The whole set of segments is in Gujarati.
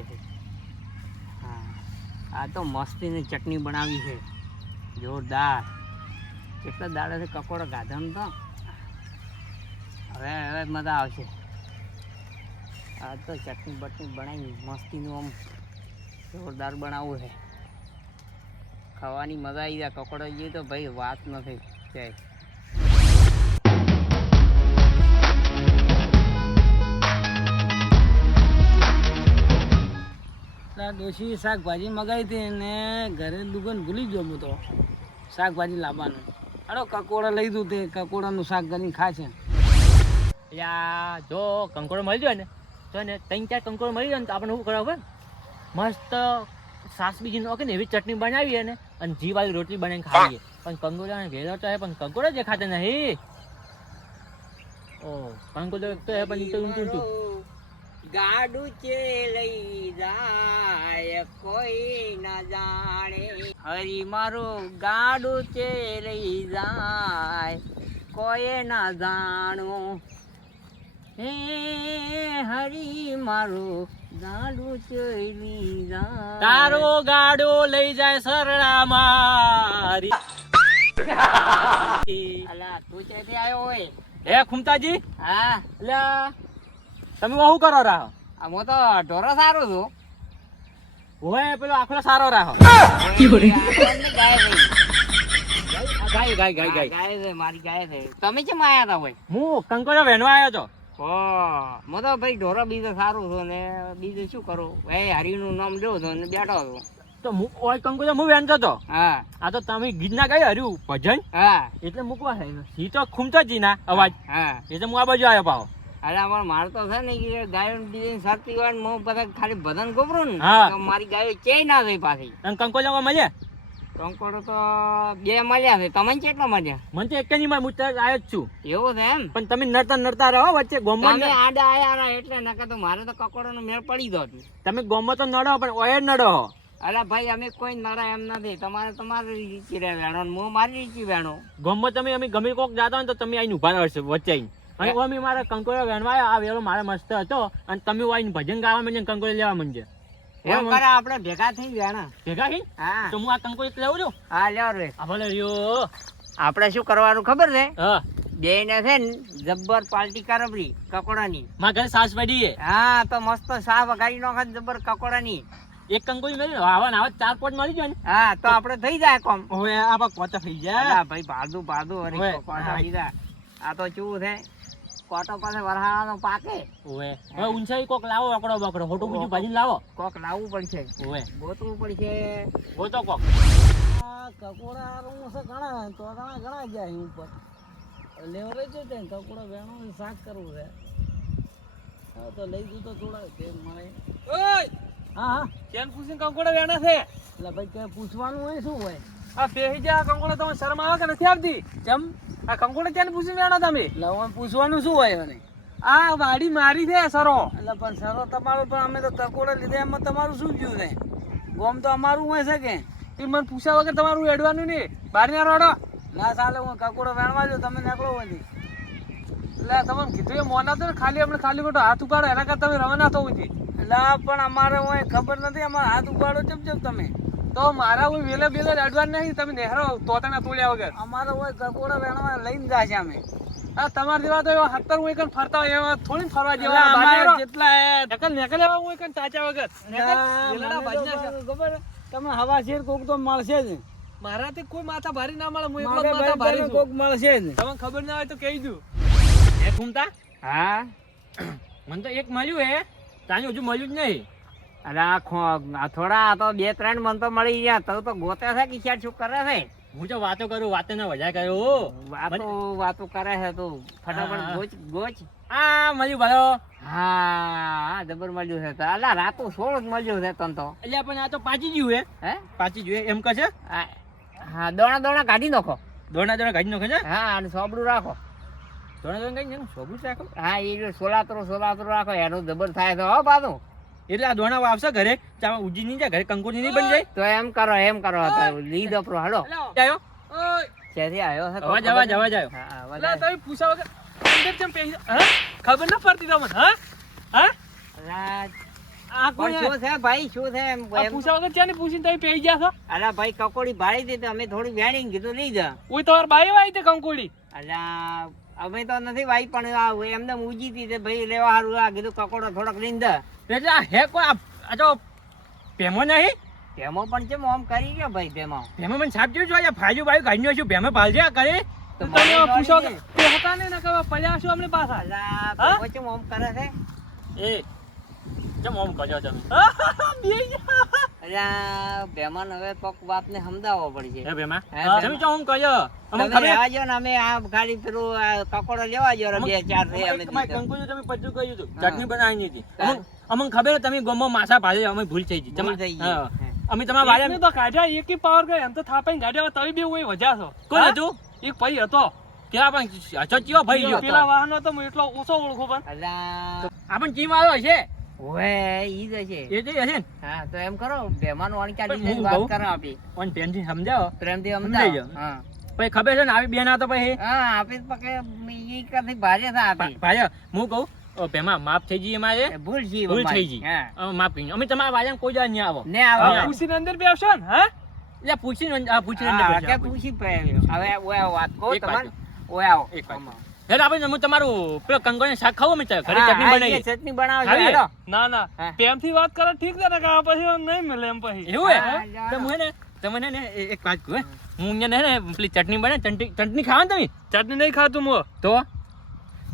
ગયા છે. આ તો મસ્તીની ચટણી બનાવી છે. જોરદાર. કેટલા દાડાથી કકોડો ગાધામ તો? હવે હવે મજા આવશે. આ તો ચટણી બટણી બનાવી મસ્તીનું આમ જોરદાર બનાવવું છે. ખાવાની મજા આવી જાય. કકોડો જઈએ તો ભાઈ વાત નથી. જાય ડોશી શાકભાજી મગાવી હતી ને ઘરે દુકાન ભૂલી ગયો હું તો. શાકભાજી લાવવાનું. અરે કકોડા લઈ દઉં તે. કકોડાનું શાક કરીને ખાશે. જો, કંકોડો મળી જાય ને, તો ને ત્રણ ચાર કંકોડો મળી જાય ને તો આપણે શું કરાવે મસ્ત સાસ બીજી નોખે ને, એવી ચટણી બનાવીએ ને અને જીવાળી રોટલી બનાવીને ખાઈએ. પણ કંકોડા વેલો તો હે, પણ કંકોડો દેખાતા ખાતે નહીં. ઓ કંકોડો તો હે, પણ ઊંચું ઊંચું. ગાડું ચે લઈ જાય કોઈ ના જાણે. હરી મારું ગાડું છે લઈ જાય કોઈ ના જાણો. હે હરી મારું ગાડું ચે લઈ જાય. તારો ગાડો લઈ જાય સરળા મારી અલા તું ચેથી આવ્યો હોય હે ખુમતાજી? હા. એટલે તમે બહુ કરો રાહો હું? તો ઢોરો સારું છું. હોય પેલો આખલો સારો રાહો આપણને ગાય ગાય ગાય ગાય ગાય. ગાય છે મારી ગાય છે. તમે કેમ આયા હતા ભાઈ? હું કંકોડો વેણવા આવ્યો છો. ઓ મો તો ભાઈ ઢોરો બીજો સારું છું ને બીજું શું કરું? ભાઈ હરિનું નામ લ્યો છો ને બેઠો છું. તો હું ઓય કંકોડો હું વેણતો તો હા. આ તો તમે ગીત ના ગાય હર્યું ભજન? હા. એટલે મૂકવા થયું સી તો ખુમતાજી ના અવાજ. હા. એટલે હું આ બાજુ આવ્યો પાહો. અરે અમાર માર તો છે ને કે ગાયો ડિઝાઇન સાચી ને હું બધા ખાલી ભજન ગોબરું ને તો મારી ગાયો કે ના થઈ પાછી. અને કંકોલો મળે કંકોડો તો બે મળ્યા છે. તમને કેટલા મળ્યા? મને તો એક ની માં હું આવ્યો જ છું. એવો છે એમ? પણ તમે નડતા નડતા રહો વચ્ચે ગોમમાં તમે આડા આયા ના એટલે નકા તો મારે તો કકોડો નો મેળ પડી દો તમે ગોમમાં તો નડો પણ ઓય નડો અરે ભાઈ અમે કોઈ નડા એમ નથી. તમારે તમારી રીચી રહેવાનો હું મારી રીચી વેણો ગોમમાં તમે અમે ગમે કોક જાતા હોય તો તમે આઈને ઊભા રહેશે વચ્ચે આઈને. અને ઓમી મારા કંકોડો વેણવા આ વેલો મારે મસ્ત હતો. અને તમે આઈને ભજન ગાવા મને કંકોડો લેવા મંજે એમ કરે આપણે ભેગા થઈ વેણા. ભેગા થઈ હા. તો હું આ કંકોડો લેવું છું? હા લ્યો રે આ ભલે રહ્યો. આપણે શું કરવાનું ખબર છે? હા. બે ને છે ને જબ્બર પાલટી કરબરી કકોડાની. મારા ઘરે સાસ પડી હા તો મસ્ત સા વગાડી નાખે જબ્બર કકોડાની. એક કંકોઈ મળી આવા આવા ચાર પોટ મળી જાય ને. હા તો આપણે થઈ જાય કોમ. હવે આપા કોચા થઈ જાય. ભાઈ ભાદુ ભાદુ અરે કોચા થઈ જાય આ તો ચૂ છે. કોટો પાસે વરહાવાનો પાકે ઓવે. હવે ઊંચાઈ કોક લાવો અકડો બકડો. ફોટો બીજું ભાજી લાવો. કોક લાવવું પડશે. ઓવે. ગોતવું પડશે. ગોતો કોક. આ કકોડા રૂમ છે ઘણા તો ઘણા ઘણા જાય ઉપર. લેવા રહી છે ને કકોડા વેણો શાક કરવું છે. હા તો લઈ જતો તો થોડા તે મળે ઓય! હા. કેન પૂછીને કંકોડા વેણા છે? એટલે ભાઈ કે પૂછવાનું હોય શું હોય? આ પેહી જા કંકોડા તમે શરમ આવે કે નથી આવતી? ચમ આ કંકોડા ચેન પૂછીને વેણા તમે? એટલે પૂછવાનું શું હોય મને આ વાડી મારી છે સરો. એટલે પણ સરો તમારો પણ અમે તો તકોડા લીધે એમાં તમારું શું ગયું છે? ગોમ તો અમારું હોય છે કે? એ મને પૂછ્યા વગર તમારું એડવાનું નહીં. બહાર ના રોડો. ના ચાલે હું કકોડો વેણવા જો તમે નીકળો નહીં એટલે તમને કીધું એ મોના તો ખાલી આપણે ખાલી ખોટો હાથ ઉપાડો એના કરતા તમે રવાના થવું છે. એટલે પણ અમારે હોય ખબર નથી અમારે હાથ ઉપાડો ચમ ચમ તમે? તો મારા હું વેલે બેલે અડવાનું નહીં તમે નેહરો તોતાના તોડ્યા વગર. અમારે હોય કકોડા વેણવા લઈને જાય અમે. આ તમારા જેવા તો એવા હત્તર હું એકન ફરતા હોય એવા થોડી ફરવા જેવા અમારે જેટલા નકલ નકલ એવા હું એકન ચાચા વગર. ખબર તમે હવા શેર કોક તો મળશે જ. મારાથી કોઈ માથા ભારી ના મળે હું એકલો માથા ભારી કોક મળશે જ. તમને ખબર ના હોય તો કહી દઉં. એ ઘૂમતા? હા. મને તો એક મળ્યું હે. તાને હજુ મળ્યું જ નહીં. અરે આ થોડા આ તો બે ત્રણ મન તો મળી ગયા. તો તો ગોતે છે કે ક્યાં શું કરે છે? હું તો વાતો કરું વાતો ને વજા કરું વાતો વાતો કરે છે તો. ફટાફટ ગોચ ગોચ. આ મળ્યું ભાલો. હા ડબર જબર મળ્યું છે તો. અલા રાતું સોળ જ મળ્યું છે તન તો. એટલે પણ આ તો પાછી ગયું હે. હે? પાછી ગયું એમ કહે છે? હા દોણા દોણા કાઢી નાખો. દોડા દોડા કાઢી નાખો છે? હા અને સોબડું રાખો. દોડા દોડા કાઢી નાખો સોબું રાખો. હા એ જો સોલાતરો સોલાતરો રાખો એનું જબર થાય તો હો પાછું. એટલે આ દોણા આવશે ઘરે? ચાલો ઉજી નહીં જાય? ઘરે કંકોડી નહીં બની જાય? તો એમ કરો એમ કરો તો લીધ હાલો. આવ્યો? ક્યાંથી આવ્યો અવાજ અવાજ અવાજ આવ્યો? હા, અવાજ તમે પૂછા વગર અંદર કેમ પેહી હા? ખબર ન પડતી તમને હા? હા? અલા, આ કોણ છે? શું છે ભાઈ? શું છે એમ? પૂછા વગર ચાની પૂછીને તમે પેઈ ગયા છો? અલા ભાઈ કકોડી ભાળી હતી તો અમે થોડી વેણી કીધું લઈ જા. ઓય તમાર બાઈ વાઈ તે કંકોડી અલા અમે તો નથી વાઈ પણ આ એમને ઉજી હતી તે ભાઈ લેવા હારું આ. કીધું કકોડો થોડોક લઈને દે. એટલે આ હે કોઈ આ- આ તો ભેમો નહીં? પેમો પણ છે આમ કરી ગયો ભાઈ પેમો પેમો મને સાપ જેવું જોઈએ ફાજુ બાજુ કાઢ્યો છું પેમે પાલજે આ કરે? તમે પૂછો. હતા ને ને કે પડ્યા છો અમને પાછા? હા? પછી કરે છે? એ કેમ ઓમ કર્યો તમે? બે. બેમાન હવે પક બાપ ને સમજાવવો પડશે. હે બેમા? હા, તમે ઓમ કર્યો અમને તમે ખબર રહેવા ને અમે આ ખાલી પેલું કકોડો લેવા જો બે ચાર થઈ અમે. કંકુનું તમે પચું કહ્યું હતું. ચટણી બનાવી હતી. હા. અમને ખબર તમે ગોમો માસા ભાજે અમે ભૂલ થઈ ગઈ. તમારે- થઈ ગઈ. હા. હા. અમે તમારા વાળા તો કાઢ્યા એકી પાવર ગઈ એમ તો થાપાઈ કાઢ્યા તવી બી ઓય વજા છો. કોણ હતું? એક ભાઈ હતો. કેવા પણ અચો ચિયો ભાઈ ગયો પેલા વાહન હતો હું એટલો ઓછો ઓળખું પણ. અલા. આપણ ચીમ આવ્યો છે ઓવે ઈ જ હશે એ જે હશે ને. હા તો એમ કરો બેમાન વાણી પણ હું વાત કહું. કરો આપી. ઓન પેનથી સમજાવો. પ્રેમથી સમજાઈ હા. પછી ખબર છે ને આવી બેન તો પછી હા આપી પકે ઈ કદી ભારે થા આપી. ભાઈ હું કહું ઓ માફ થઈ જઈએ અમારે ભૂલ જી ભૂલ થઈ ગઈ માફ કરી અમે તમારા વાજા કોઈ જાય નહીં આવો. ને આવો. પૂછીને અંદર બે આવશો ને હા? એટલે પૂછીને પૂછીને અંદર કે પૂછી હવે ઓય વાત કહો તમારે ઓય આવો. એક વાત. હેડ આપણે હું તમારું પેલો કંકોઈને શાક ખાવું અમે ઘરે હા, ચટણી બનાવી એ ચટણી? હેડો. ના ના પ્રેમથી વાત કરો ઠીક છે ને કે પછી નહીં મળે એમ પછી એવું હે. તો હું ને તમને ને એક વાત કહું હું અહીંયા ને પેલી ચટણી બને ચટણી ચટણી ખાવા ને તમે ચટણી નહીં ખાતું હું તો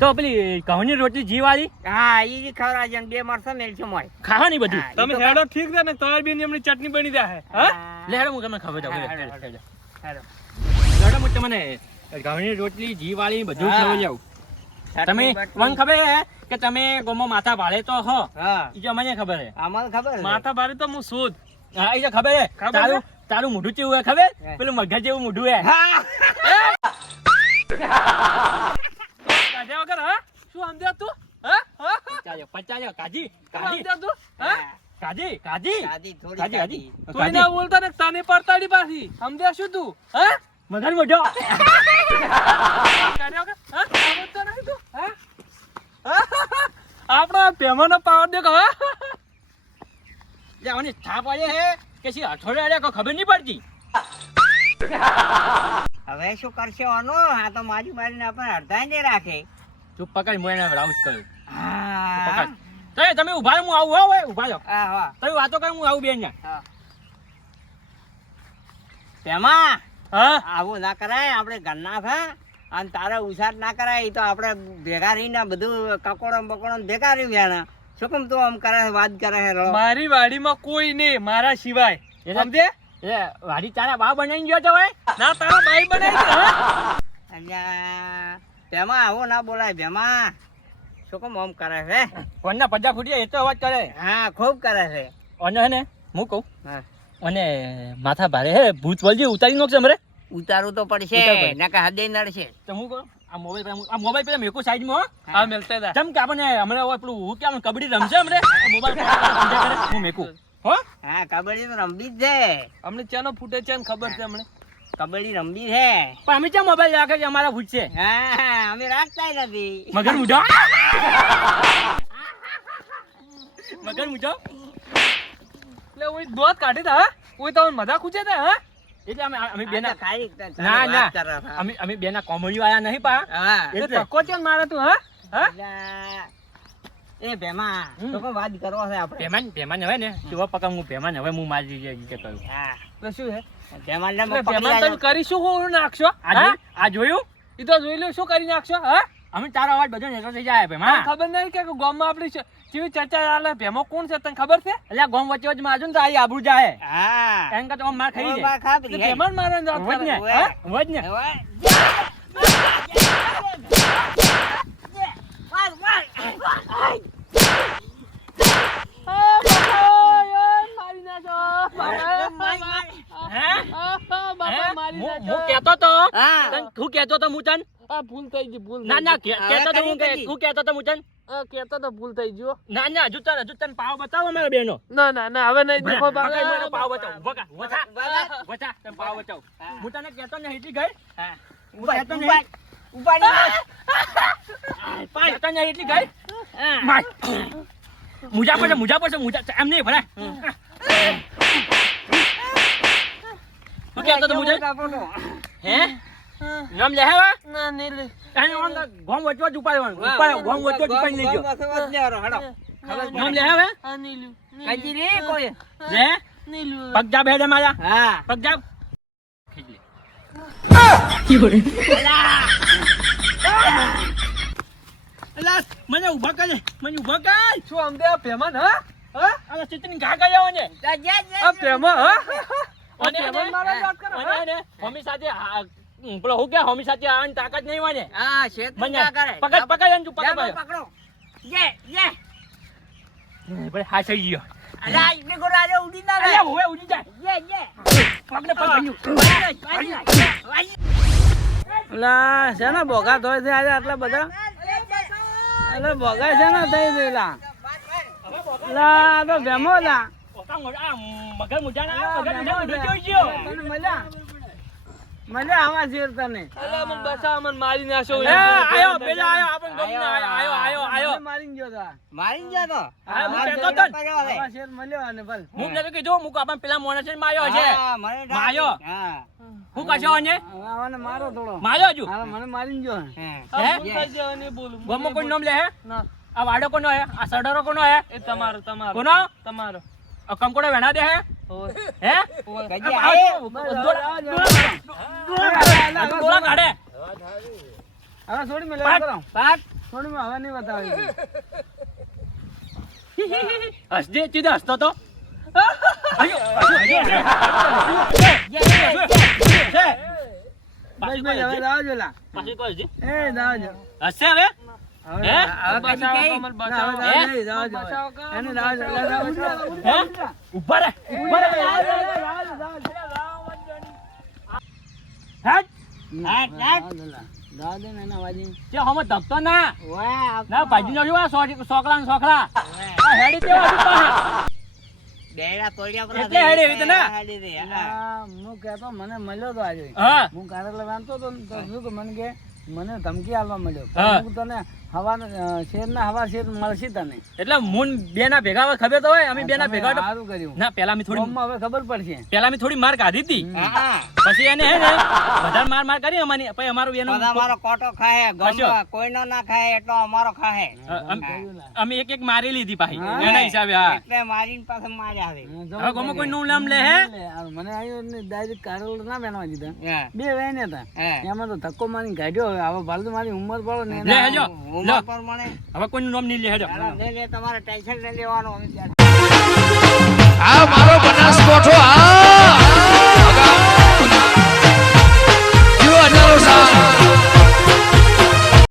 તો પેલી ઘઉંની રોટલી જી વાળી હા ઈ જ ખવડાવજો ને બે મેલ છે મોય. ખાવાની બધું તમે હેડો ઠીક છે ને તમારી બેન એમની ચટણી બની જાય હા. લે હેડો હું તમને ખબર હા, જાઉં હેડો, હેડો, હેડો. હેડો. હેડો. હેડો, હું તમને ઘઉંની રોટલી ઘી વાળી બધું હા. જાવ તમે મને ખબર હે કે તમે ગોમો માથા ભાડે તો હો? હા. ઈ જો મને ખબર હે. આમાં ખબર છે. માથા ભારે તો હું શોધ હા એ જો ખબર હે? તારું તારું મોઢું કેવું હે ખબર? પેલું મગજ જેવું મોઢું હે. હા. કાઢ્યા વગર હા? શું સમજ્યો તું? હા? હા? પચાયો પચાયો કાજી કાજી તું? હા. કાજી કાજી કાજી થોડી કાજી. કાજી તું ના બોલતા ને તને પડતાડી પાછી. સમજ્યા શું તું? હા? મગર મોઢો આપણા પેમાનો પાવર દેખો હા. લે આની થાપ આયે હે કે સી અઠોડિયા રે કોઈ ખબર નહીં પડતી. હવે શું કરશે આનો? આ તો મારી મારીને આપણે અડધા નહીં રાખે. ચૂપ પકડ હું એને રાઉસ કર્યું પકડ તમે ઊભા હું આવું હો, ઊભા રહો. હા હા. તમે વાતો કરે હું આવું બેન ના. હા. તેમાં હા? આવું ના કરાય આપણે ઘરના ભા અને તારે ઉછાર ના કરાય તો આપણે ભેગા રહીને બધું કકોડો બકોડો ભેગા રહ્યું ગયા શું કેમ તું આમ કરે વાત કરે છે મારી વાડીમાં કોઈ નહીં મારા સિવાય. સમજે? એ વાડી તારા બા બનાવીને ગયો તો ભાઈ ના તારા બાઈ બનાવી હા. અલ્યા તેમાં આવું ના બોલાય ભેમા. શું કેમ આમ કરે છે? કોણના પજા ફૂટ્યા એ તો અવાજ કરે. હા ખૂબ કરે છે. અને હે ને હું કહું? હા. અને માથા ભારે. હે ભૂત વળજી ઉતારી નોખશે અમારે. ઉતારવું તો પડશે. નકા હદે નડશે. તો હું કહું આ મોબાઈલ પર આ મોબાઈલ પર મેકો સાઈડમાં હા. મેલતા હતા. જેમ કે આપણને હમણાં હોય પેલું હું કે કબડ્ડી રમશે હમણે મોબાઈલ પર સમજ્યા કરે? હું મેકું. હો? હા કબડ્ડી તો રમવી જ છે. અમને ચાનો ફૂટે છે ને ખબર છે અમને. કબડ્ડી રમવી છે. પણ અમે ક્યાં મોબાઈલ રાખે છે? અમારા ભૂત છે. હા અમે રાખતા નથી. મગર મુજો મગર મુઢો એટલે હું દોત કાઢી તા હા? તો મજા ખૂચે તા હા? એટલે અમે અમે બેના ના ના. અમે અમે બેના કોમેડી વાળા નહીં પા. એટલે. ધક્કો છે મારે તું હા? હા? એ ભેમા તો વાત કરવો છે આપણે. ભેમાન ભેમાન હવે ને જો પકા હું ભેમાન હવે હું મારી રીતે કરું. હા. તો શું છે? ભેમાન ને ભેમાન તમે. કરીશું હું નાખશો? આ જોયું? એ તો જોઈ લો શું કરી નાખશો? હા? અમે તારો અવાજ બધો નેતો થઈ જાય ભેમા ખબર નહીં કે ગામમાં આપણી ચ- ચર્ચા ચાલે? ભેમો કોણ છે તને ખબર છે? એટલે આ ગોમ વચ્ચે વચ્ચે મારજો ને તો આઈ આબરૂ જાય હા. એમ કે તો માર ખાઈ જાય. ભેમાન મારે ને વાત વજ ને વજ ને હવે. આ બાપા, ઓય, મારી નાખો. બાપા, હે કેતો તો તું કેતો તો હું તને? આ ભૂલ થઈ ગઈ ભૂલ ના ના કેતો કે- તો હું હવે કે કરી હું કહેતો તો હું તને કહેતો તો ભૂલ થઈ ગયો. ના ના હજુ તને હજુ તને પાવ બતાવો અમારા બેનો. ના ના ના હવે નહીં દેખો પાવ. બતાવો. વગા વચા વચા તને પાવ બતાવો. હું. તને કેતો ને હેટી ગઈ? હા. હું કેતો ને ઉપાડ, ઉપાડી નાખ. કહેતો ને એટલી ગઈ? માય મુજા પડશે મુજા પડશે મુજા. એમ નહીં ભરાય હું કેતો તો મુજા હે? નામ લે ના નહીં લે. કાંઈ નહીં, આમ ગોમ વચવા જ ઉપાડવાનું. ઉપાડ- ગોમ વચવા જ ઉપાડીને લઈ ગયો. નામ લે હે નહીં લ્યું. રે કોઈ રે નહીં લ્યું. પગ જા બેડે મારા. હા. પગ જા અલા, મને ઊભા કરે મને ઊભા કર. શું અમદે આ પેમન હા? હા? આ ચિતની ઘા કર્યા ને. જા જા આ પેમન હા? અને પેમન મારા વાત કરો, અને મમ્મી સાથે પેલો હું કે હોમી સાથે આવવાની તાકાત નહીં હોય ને? હા શેત મને ના કરે. પકડ પકડ એને તું પકડ પકડો. જે જે એ, હા થઈ ગયો. અલા ઇને કો રાજો ઉડી ના અલ્યા, હવે ઉડી જાય. યે પગને પગ ભાગ્યું. લા શેના બોગા થોય છે આજે આટલા બધા? એટલે બોગા છે ને થઈ ગયેલા લા તો ભેમો લા આ મગર મુજાના, મગર મુજાનો જોઈ ગયો. તને મળ્યા આવા શેર તને. એ, આયો, પેલા આયો, આપણને ગમનો આયો, આયો, આયો, આયો. મને ગયો તો. મારી ગયો તો? હા, હું કેતો તન. આવા શેર મળ્યો અને બલ હું. તો કીધું, મુક આપણ પેલા મોણા છે માયો છે. હા મને ડાક- હા. હું કશો અને આવાને મારો થોડો. માયો હજુ? હા મને મારી ગયો હા. હે? યે. ગમો કોઈ નામ લે હે? આ વાડો કોનો હે? આ સડરો કોનો હે? એ તમારો તમારો. કોનો? તમારો. આ કંકોડો વેણા દે હે? હવે છોડી મેં પાટ, છોડી મેં હવે નહીં બતાવી હસજે, ચીધે હસતો તો. કોઈ હવે? ધપતો ના ભાજી નો સોકલા સોકલા. હેડી તેવા બેડા તોડ્યા પર એટલે હેડી એવી તો ના. રે, હું. કહેતો મને મળ્યો તો આજે. હા. હું કારક વાંચતો તો તો શું કે મને કે મને ધમકી આલવા મળ્યો. હું. તને હવા શેર ના હવા શેર મળશે તને. એટલે મૂન બે ના ભેગા ખબર તો હોય અમે બે ના ભેગા સારું કર્યું. ના પેલા અમે થોડી હવે ખબર પડશે. પેલા અમે થોડી માર કાઢી હતી. પછી એને હે ને વધારે માર માર કરી અમારી પછી અમારું એનું બધા મારો કોટો ખાય. કોઈનો ના ખાય એટલો અમારો ખાય અમે એક એક મારી લીધી પાછી હા. એના હિસાબે હા. એટલે મારીને પાસે માર આવે. હવે ગમે કોઈ નું નામ લે હે? મને આયો ને ડાયરેક્ટ કારોલ ના બેનવા દીધા. બે વેને હતા. એમાં તો ધક્કો મારી કાઢ્યો હવે ભલે મારી ઉંમર પડો ને લે હેજો ઉંમર પ્રમાણે. હવે કોઈ નામ નહીં લે હેજો લે લે તમારે ટેન્શન ન લેવાનું અમે આ મારો બનાસકોઠો આ